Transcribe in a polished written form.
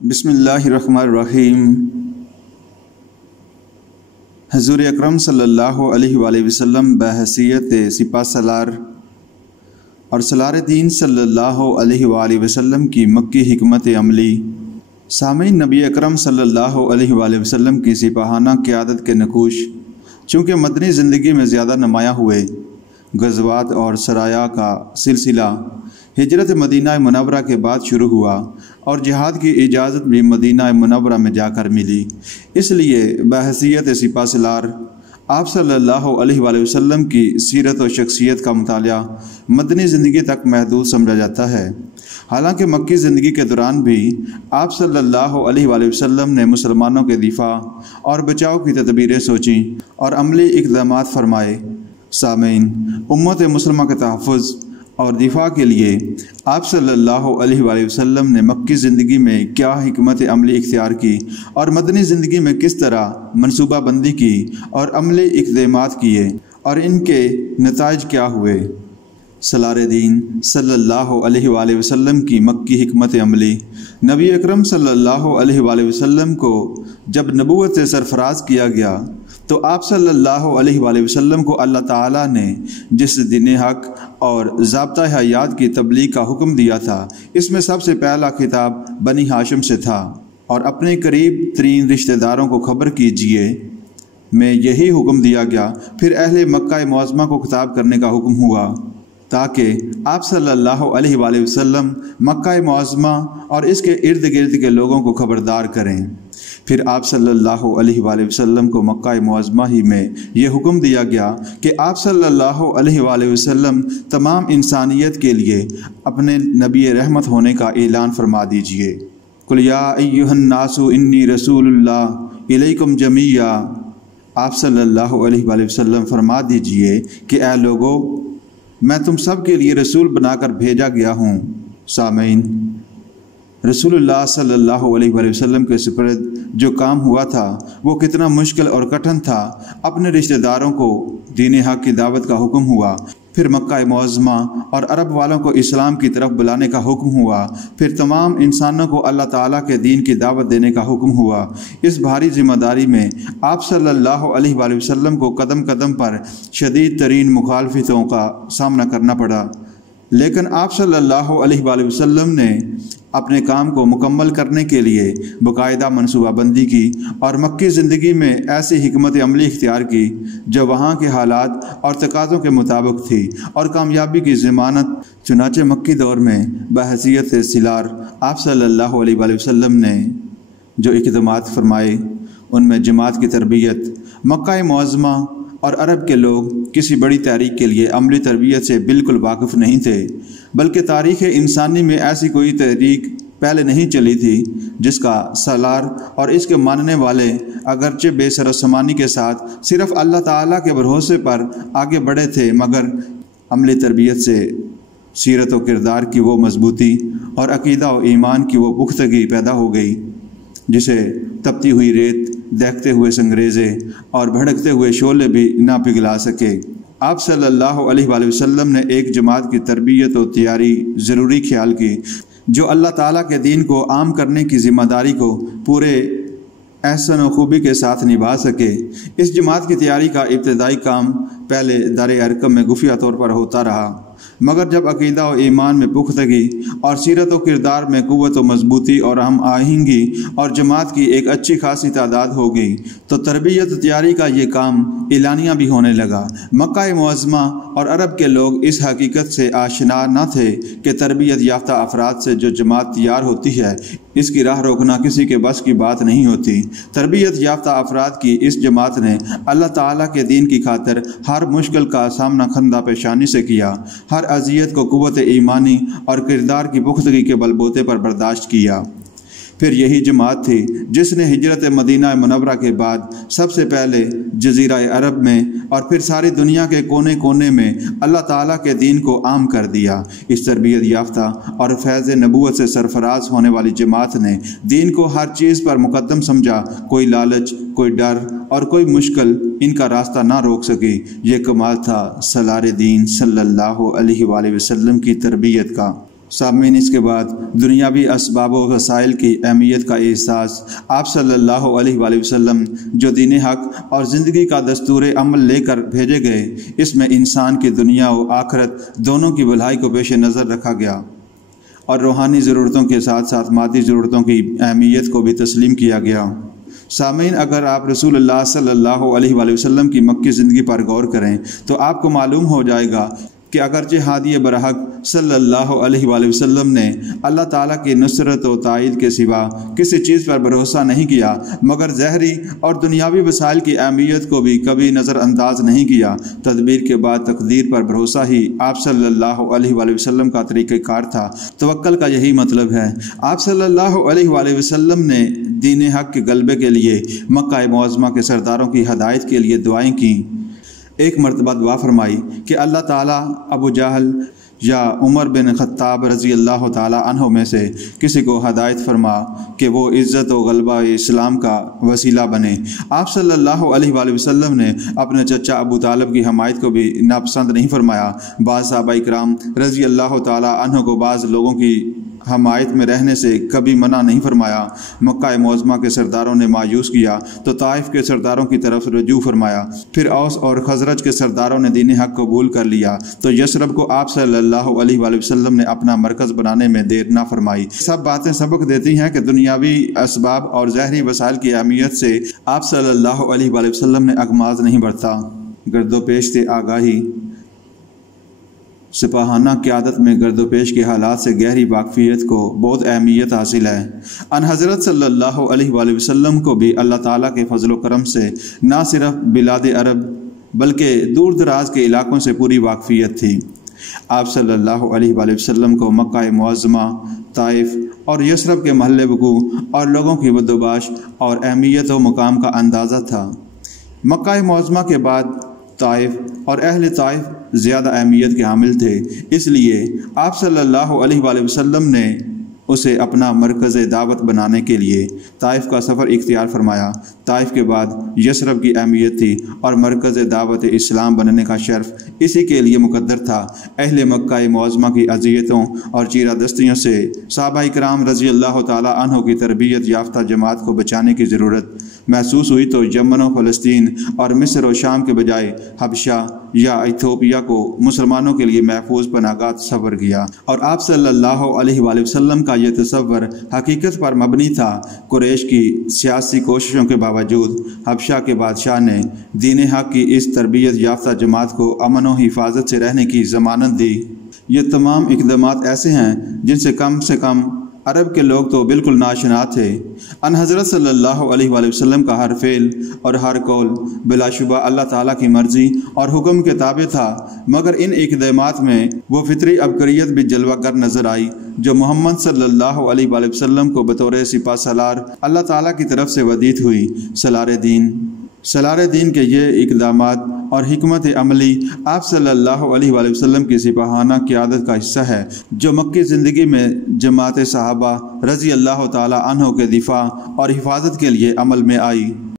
بسم اللہ الرحمن الرحیم۔ حضور اکرم صلی اللہ علیہ وآلہ وسلم بحیثیت سپہ سالار اور سالار دین صلی اللہ علیہ وآلہ وسلم کی مکی حکمت عملی۔ سامعین، نبی اکرم صلی اللہ علیہ وآلہ وسلم کی سپاہانہ قیادت کے نقوش چونکہ مدنی زندگی میں زیادہ نمایاں ہوئے، غزوات اور سرایا کا سلسلہ ہجرت مدینہ منورہ کے بعد شروع ہوا اور جہاد کی اجازت بھی مدینہ منورہ میں جا کر ملی، اس لیے بحیثیت سپہ سالار آپ صلی اللہ علیہ وآلہ وسلم کی سیرت و شخصیت کا مطالعہ مدنی زندگی تک محدود سمجھا جاتا ہے۔ حالانکہ مکی زندگی کے دوران بھی آپ صلی اللہ علیہ وآلہ وسلم نے مسلمانوں کے دفاع اور بچاؤ کی تدبیریں سوچیں اور عملی اقدامات فرمائے۔ سامعین، امت مسلمہ کے تحفظ اور دفاع کے لیے آپ صلی اللہ علیہ وآلہ وسلم نے مکی زندگی میں کیا حکمت عملی اختیار کی اور مدنی زندگی میں کس طرح منصوبہ بندی کی اور عملی اقدامات کیے اور ان کے نتائج کیا ہوئے۔ سالار دین صلی اللہ علیہ وآلہ وسلم کی مکی حکمت عملی۔ نبی اکرم صلی اللہ علیہ وآلہ وسلم کو جب نبوت سے سرفراز کیا گیا تو آپ صلی اللہ علیہ وآلہ وسلم کو اللہ تعالیٰ نے جس دین حق اور ضابطہ حیات کی تبلیغ کا حکم دیا تھا، اس میں سب سے پہلا خطاب بنی ہاشم سے تھا، اور اپنے قریب ترین رشتہ داروں کو خبر کیجیے میں یہی حکم دیا گیا۔ پھر اہل مکہ معظمہ کو خطاب کرنے کا حکم ہوا تاکہ آپ صلی اللہ علیہ وآلہ وسلم مکہ معظمہ اور اس کے ارد گرد کے لوگوں کو خبردار کریں۔ پھر آپ صلی اللہ علیہ وآلہ وسلم کو مکہ معظمہ ہی میں یہ حکم دیا گیا کہ آپ صلی اللہ علیہ وآلہ وسلم تمام انسانیت کے لیے اپنے نبی رحمت ہونے کا اعلان فرما دیجئے۔ قُلْ يَا أَيُّهَا النَّاسُ إِنِّي رَسُولُ اللَّهِ إِلَيْكُمْ جَمِيعًا۔ آپ صلی اللہ علیہ وآلہ وسلم فرما دیجئے کہ اے لوگو، میں تم سب کے لیے رسول بنا کر بھیجا گیا ہوں۔ سامعین، رسول اللہ صلی اللہ علیہ وآلہ وسلم کے سپرد جو کام ہوا تھا وہ کتنا مشکل اور کٹھن تھا۔ اپنے رشتہ داروں کو دین حق کی دعوت کا حکم ہوا، پھر مکہ معظمہ اور عرب والوں کو اسلام کی طرف بلانے کا حکم ہوا، پھر تمام انسانوں کو اللہ تعالیٰ کے دین کی دعوت دینے کا حکم ہوا۔ اس بھاری ذمہ داری میں آپ صلی اللہ علیہ وآلہ وسلم کو قدم قدم پر شدید ترین مخالفتوں کا سامنا کرنا پڑا، لیکن آپ صلی اللہ علیہ وآلہ وسلم نے اپنے کام کو مکمل کرنے کے لیے باقاعدہ منصوبہ بندی کی اور مکی زندگی میں ایسی حکمت عملی اختیار کی جو وہاں کے حالات اور تقاضوں کے مطابق تھی اور کامیابی کی ضمانت۔ چنانچہ مکی دور میں بحیثیت سالار آپ صلی اللہ علیہ وآلہ وسلم نے جو اقدامات فرمائے ان میں جماعت کی تربیت۔ مکہ معظمہ اور عرب کے لوگ کسی بڑی تحریک کے لیے عملی تربیت سے بالکل واقف نہیں تھے، بلکہ تاریخ انسانی میں ایسی کوئی تحریک پہلے نہیں چلی تھی جس کا سالار اور اس کے ماننے والے اگرچہ بے سر و سامانی کے ساتھ صرف اللہ تعالیٰ کے بھروسے پر آگے بڑھے تھے، مگر عملی تربیت سے سیرت و کردار کی وہ مضبوطی اور عقیدہ و ایمان کی وہ پختگی پیدا ہو گئی جسے تپتی ہوئی ریت، دیکھتے ہوئے سنگریزے اور بھڑکتے ہوئے شعلے بھی نہ پگھلا سکے۔ آپ صلی اللہ علیہ وآلہ وسلم نے ایک جماعت کی تربیت و تیاری ضروری خیال کی جو اللہ تعالیٰ کے دین کو عام کرنے کی ذمہ داری کو پورے احسن و خوبی کے ساتھ نبھا سکے۔ اس جماعت کی تیاری کا ابتدائی کام پہلے دار ارقم میں خفیہ طور پر ہوتا رہا، مگر جب عقیدہ و ایمان میں پختگی اور سیرت و کردار میں قوت و مضبوطی اور ہم آہنگی اور جماعت کی ایک اچھی خاصی تعداد ہو گئی تو تربیت و تیاری کا یہ کام اعلانیہ بھی ہونے لگا۔ مکہ معظمہ اور عرب کے لوگ اس حقیقت سے آشنا نہ تھے کہ تربیت یافتہ افراد سے جو جماعت تیار ہوتی ہے اس کی راہ روکنا کسی کے بس کی بات نہیں ہوتی۔ تربیت یافتہ افراد کی اس جماعت نے اللہ تعالیٰ کے دین کی خاطر ہر مشکل کا سامنا خندہ پیشانی سے کیا، ہر اذیت کو قوت ایمانی اور کردار کی پختگی کے بلبوتے پر برداشت کیا۔ پھر یہی جماعت تھی جس نے ہجرت مدینہ منورہ کے بعد سب سے پہلے جزیرہ عرب میں اور پھر ساری دنیا کے کونے کونے میں اللہ تعالیٰ کے دین کو عام کر دیا۔ اس تربیت یافتہ اور فیض نبوت سے سرفراز ہونے والی جماعت نے دین کو ہر چیز پر مقدم سمجھا، کوئی لالچ، کوئی ڈر اور کوئی مشکل ان کا راستہ نہ روک سکی۔ یہ کمال تھا سالار دین صلی اللہ علیہ وآلہ وسلم کی تربیت کا۔ سامعین، اس کے بعد دنیاوی اسباب و وسائل کی اہمیت کا احساس آپ صلی اللہ علیہ وآلہ وسلم جو دین حق اور زندگی کا دستور عمل لے کر بھیجے گئے، اس میں انسان کی دنیا و آخرت دونوں کی بھلائی کو پیش نظر رکھا گیا اور روحانی ضرورتوں کے ساتھ ساتھ مادی ضرورتوں کی اہمیت کو بھی تسلیم کیا گیا۔ سامعین، اگر آپ رسول اللہ صلی اللہ علیہ وآلہ وسلم کی مکی زندگی پر غور کریں تو آپ کو معلوم ہو جائے گا کہ اگرچہ ہادی برحق صلی اللہ علیہ وآلہ وسلم نے اللہ تعالیٰ کی نصرت و تائید کے سوا کسی چیز پر بھروسہ نہیں کیا، مگر ظاہری اور دنیاوی وسائل کی اہمیت کو بھی کبھی نظر انداز نہیں کیا۔ تدبیر کے بعد تقدیر پر بھروسہ ہی آپ صلی اللہ علیہ وآلہ وسلم کا طریقہ کار تھا۔ توکل کا یہی مطلب ہے۔ آپ صلی اللہ علیہ وآلہ وسلم نے دین حق کے غلبے کے لیے مکہ معظمہ کے سرداروں کی ہدایت کے لیے دعائیں کیں۔ ایک مرتبہ دعا فرمائی کہ اللہ تعالیٰ ابو جہل یا عمر بن خطاب رضی اللہ تعالیٰ عنہ میں سے کسی کو ہدایت فرما کہ وہ عزت و غلبہ اسلام کا وسیلہ بنے۔ آپ صلی اللہ علیہ وآلہ وسلم نے اپنے چچا ابو طالب کی حمایت کو بھی ناپسند نہیں فرمایا۔ بعض صحابہ کرام رضی اللہ تعالیٰ عنہ کو بعض لوگوں کی حمایت میں رہنے سے کبھی منع نہیں فرمایا۔ مکہ معظمہ کے سرداروں نے مایوس کیا تو طائف کے سرداروں کی طرف رجوع فرمایا۔ پھر اوس اور خزرج کے سرداروں نے دین حق قبول کر لیا تو یثرب کو آپ صلی اللہ علیہ وآلہ وسلم نے اپنا مرکز بنانے میں دیر نہ فرمائی۔ سب باتیں سبق دیتی ہیں کہ دنیاوی اسباب اور ظاہری وسائل کی اہمیت سے آپ صلی اللہ علیہ وآلہ وسلم نے اغماض نہیں برتا۔ گرد و پیش سے آگاہی۔ سپاہانہ قیادت میں گرد و پیش کے حالات سے گہری واقفیت کو بہت اہمیت حاصل ہے۔ ان حضرت صلی اللہ علیہ وآلہ وسلم کو بھی اللہ تعالیٰ کے فضل و کرم سے نہ صرف بلاد عرب بلکہ دور دراز کے علاقوں سے پوری واقفیت تھی۔ آپ صلی اللہ علیہ وآلہ وسلم کو مکہ معظمہ، طائف اور یثرب کے محل وقوع اور لوگوں کی بدوباش اور اہمیت و مقام کا اندازہ تھا۔ مکہ معظمہ کے بعد طائف اور اہل طائف زیادہ اہمیت کے حامل تھے، اس لیے آپ صلی اللہ علیہ وآلہ وسلم نے اسے اپنا مرکز دعوت بنانے کے لیے طائف کا سفر اختیار فرمایا۔ طائف کے بعد یثرب کی اہمیت تھی اور مرکز دعوت اسلام بننے کا شرف اسی کے لیے مقدر تھا۔ اہل مکہ معظمہ کی اذیتوں اور چیرہ دستیوں سے صحابہ کرام رضی اللہ تعالیٰ عنہ کی تربیت یافتہ جماعت کو بچانے کی ضرورت محسوس ہوئی تو یمن و فلسطین اور مصر و شام کے بجائے حبشہ یا ایتھوپیا کو مسلمانوں کے لیے محفوظ پناہ گاہ تصور کیا، اور آپ صلی اللہ علیہ وآلہ وسلم کا یہ تصور حقیقت پر مبنی تھا۔ قریش کی سیاسی کوششوں کے باوجود حبشہ کے بادشاہ نے دین حق کی اس تربیت یافتہ جماعت کو امن و حفاظت سے رہنے کی ضمانت دی۔ یہ تمام اقدامات ایسے ہیں جن سے کم عرب کے لوگ تو بالکل ناشنا تھے۔ ان حضرت صلی اللہ علیہ وآلہ وسلم کا ہر فعل اور ہر قول بلا شبہ اللہ تعالیٰ کی مرضی اور حکم کے تابع تھا، مگر ان اقدامات میں وہ فطری عبقریت بھی جلوہ گر نظر آئی جو محمد صلی اللہ علیہ وآلہ وسلم کو بطور سپہ سالار اللہ تعالیٰ کی طرف سے ودیت ہوئی۔ سالار دین کے یہ اقدامات اور حکمت عملی آپ صلی اللہ علیہ وآلہ وسلم کی سپاہانہ قیادت کا حصہ ہے، جو مکی زندگی میں جماعت صحابہ رضی اللہ تعالیٰ عنہ کے دفاع اور حفاظت کے لیے عمل میں آئی۔